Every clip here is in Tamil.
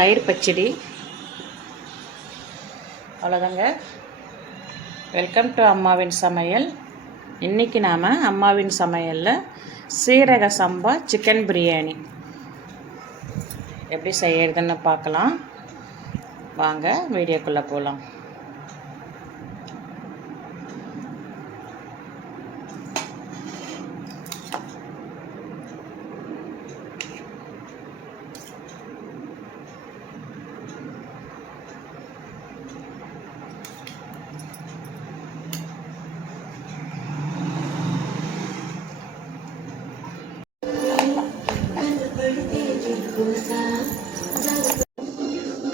தயிர் பச்சடி. அவ்வளோதாங்க வெல்கம் டு அம்மாவின் சமையல். இன்றைக்கி நாம் அம்மாவின் சமையலில் சீரக சம்பா சிக்கன் பிரியாணி எப்படி செய்யறதுன்னு பார்க்கலாம். வாங்க வீடியோக்குள்ளே போகலாம்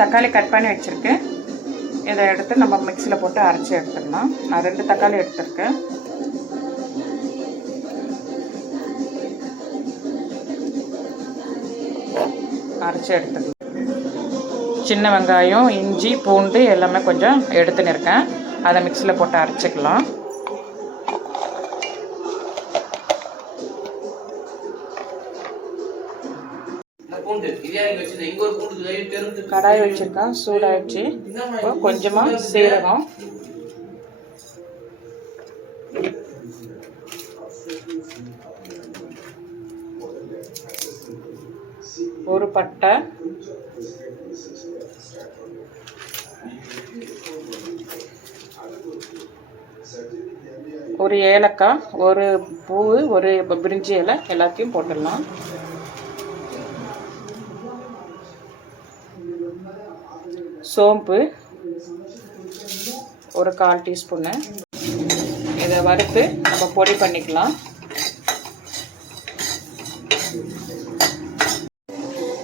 தக்காளி கட் பண்ணி வச்சுருக்கேன் இதை எடுத்து நம்ம மிக்சியில் போட்டு அரைச்சி எடுத்துடலாம். நான் ரெண்டு தக்காளி எடுத்திருக்கேன். அரைச்சி எடுத்துக்கலாம் சின்ன வெங்காயம் இஞ்சி பூண்டு எல்லாமே கொஞ்சம் எடுத்துன்னு இருக்கேன். அதை மிக்சியில் போட்டு அரைச்சிக்கலாம். கடாய் வச்சுருக்கேன். சூடாயிடுச்சு. இப்போ கொஞ்சமாக சீரகம். ஒரு பட்டை. ஒரு ஏலக்காய் ஒரு பூ ஒரு பிரிஞ்சி இலை எல்லாத்தையும் போட்டுடலாம். சோம்பு ஒரு கால் டீஸ்பூன்னு இதை வறுத்து நம்ம பொடி பண்ணிக்கலாம்.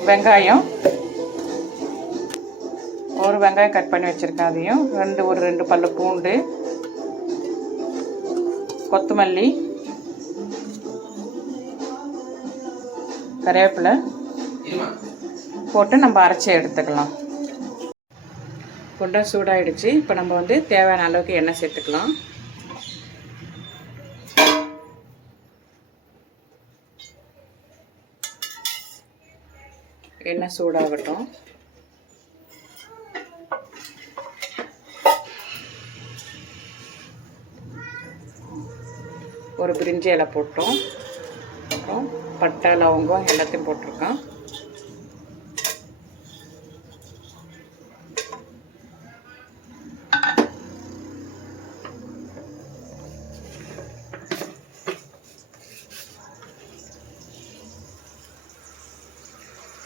வெங்காயம். ஒரு வெங்காயம் கட் பண்ணி வச்சுருக்கேன் அதையும். ரெண்டு ஒரு ரெண்டு பல்லு பூண்டு. கொத்தமல்லி. கருவேப்பிலை. போட்டு நம்ம அரைச்சி எடுத்துக்கலாம். குண்டம் சூடாயிடுச்சு. இப்போ நம்ம வந்து தேவையான அளவுக்கு எண்ணெய் சேர்த்துக்கலாம். எண்ணெய் சூடாகட்டும். ஒரு பிரிஞ்சி இலை போட்டோம். அப்புறம் பட்டை லவங்கம் எல்லாத்தையும் போட்டிருக்கோம்.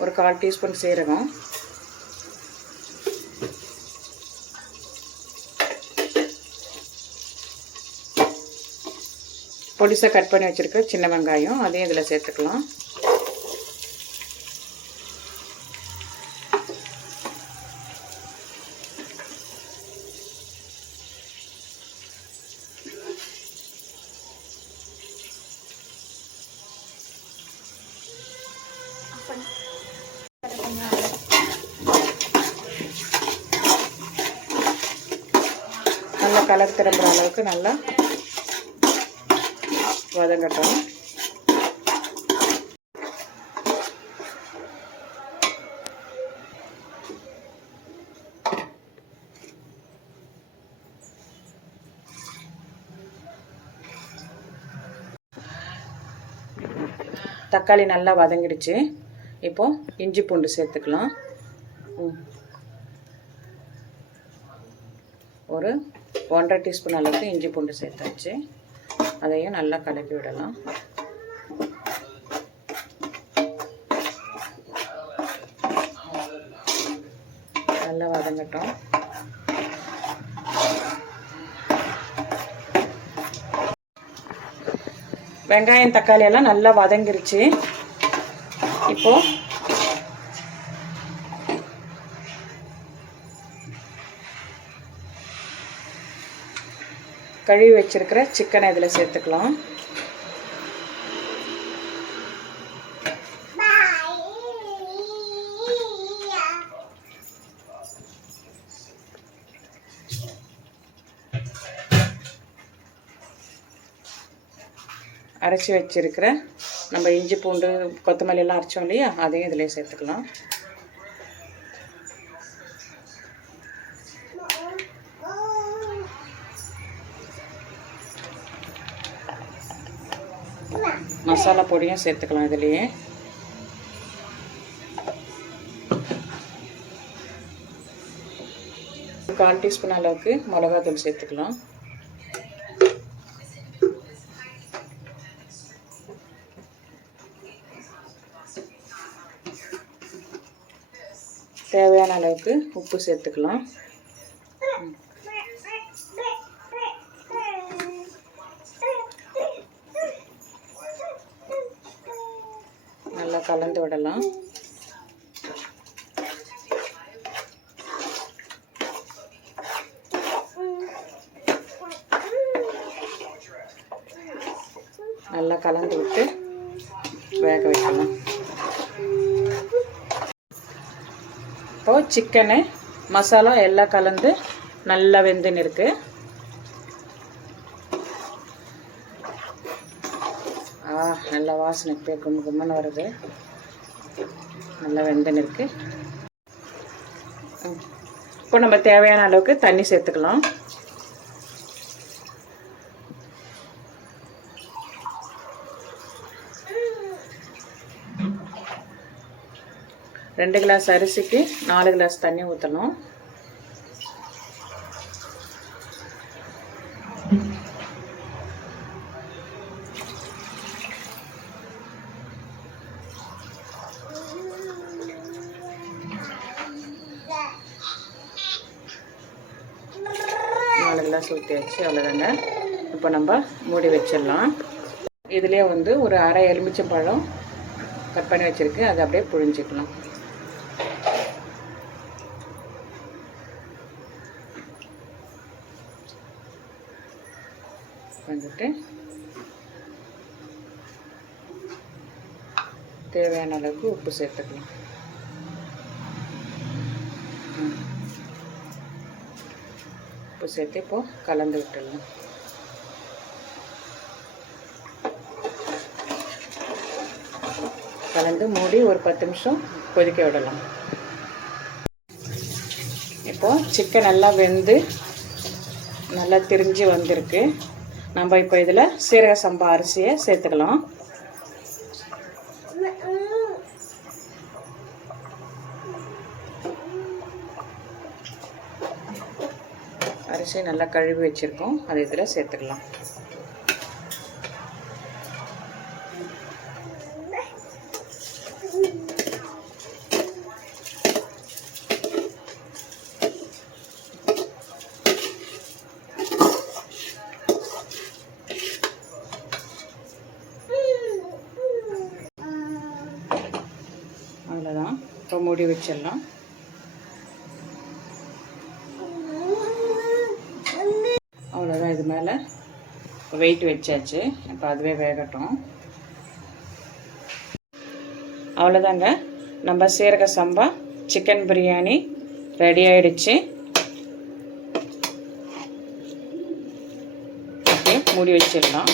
ஒரு கால் டீஸ்பூன் சீரகம். பொடிசாக கட் பண்ணி வச்சுருக்க சின்ன வெங்காயம் அதையும் இதில் சேர்த்துக்கலாம். கலர் திரும்புகிற அளவுக்கு நல்லா வதங்கட்டும். தக்காளி நல்லா வதங்கிடுச்சு. இப்போது இஞ்சி பூண்டு சேர்த்துக்கலாம். ஒரு ஒன்றரை டீஸ்பூன் அளவுக்கு இஞ்சி பூண்டு சேர்த்தாச்சு. அதையும் நல்லா கலக்கி விடலாம். நல்லா வதங்கட்டும். வெங்காயம் தக்காளி எல்லாம் நல்லா வதங்கிருச்சு. இப்போது கழுவி வச்சிருக்கிற சிக்கனை இதில் சேர்த்துக்கலாம். அரைச்சி வச்சிருக்கிற நம்ம இஞ்சி பூண்டு கொத்தமல்லி எல்லாம் அரைச்சோம் இல்லையா? அதையும் இதில் சேர்த்துக்கலாம். மசாலா பொடியும் சேர்த்துக்கலாம் இதுலேயே. கால் டீஸ்பூன் அளவுக்கு மிளகாத்தூள் சேர்த்துக்கலாம். தேவையான அளவுக்கு உப்பு சேர்த்துக்கலாம். நல்லா கலந்து விடலாம். நல்லா கலந்து விட்டு வேக வைக்கலாம். இப்போ சிக்கனு மசாலா எல்லாம் கலந்து நல்லா வெந்துன்னு இருக்குது நல்ல வாசனை இப்போ கும்மு கும்முன்னு வருது. நல்லா வெந்துன்னு இருக்குது இப்போ நம்ம தேவையான அளவுக்கு தண்ணி சேர்த்துக்கலாம். ரெண்டு கிளாஸ் அரிசிக்கு நாலு கிளாஸ் தண்ணி ஊற்றணும் நல்லா கிளாஸ் அவ்வளோதாங்க. இப்போ நம்ம மூடி வச்சிடலாம். இதுலேயே வந்து ஒரு அரை எலுமிச்சம்பழம் கட் பண்ணி வச்சுருக்கு. அதை அப்படியே புழிஞ்சிக்கலாம். வந்துட்டு தேவையான அளவுக்கு உப்பு சேர்த்துக்கலாம். உப்பு சேர்த்து இப்போ கலந்து விட்டுடலாம். கலந்து மூடி ஒரு பத்து நிமிஷம் கொதிக்க விடலாம். இப்போ சிக்கன் நல்லா வெந்து நல்லா திரிஞ்சு வந்திருக்கு. நம்ம இப்போ இதில் சீரக சம்பா அரிசியை சேர்த்துக்கலாம். அரிசி நல்லா கழுவி வச்சுருக்கோம். அது இதில் சேர்த்துக்கலாம். அவ்வளோதான் இப்போ மூடி வச்சிடலாம் அவ்வளோதான் இது மேலே வெயிட் வச்சாச்சு. இப்போ அதுவே வேகட்டும். அவ்வளோதாங்க நம்ம சீரக சம்பா சிக்கன் பிரியாணி ரெடி ஆயிடுச்சு. மூடி வச்சிடலாம்.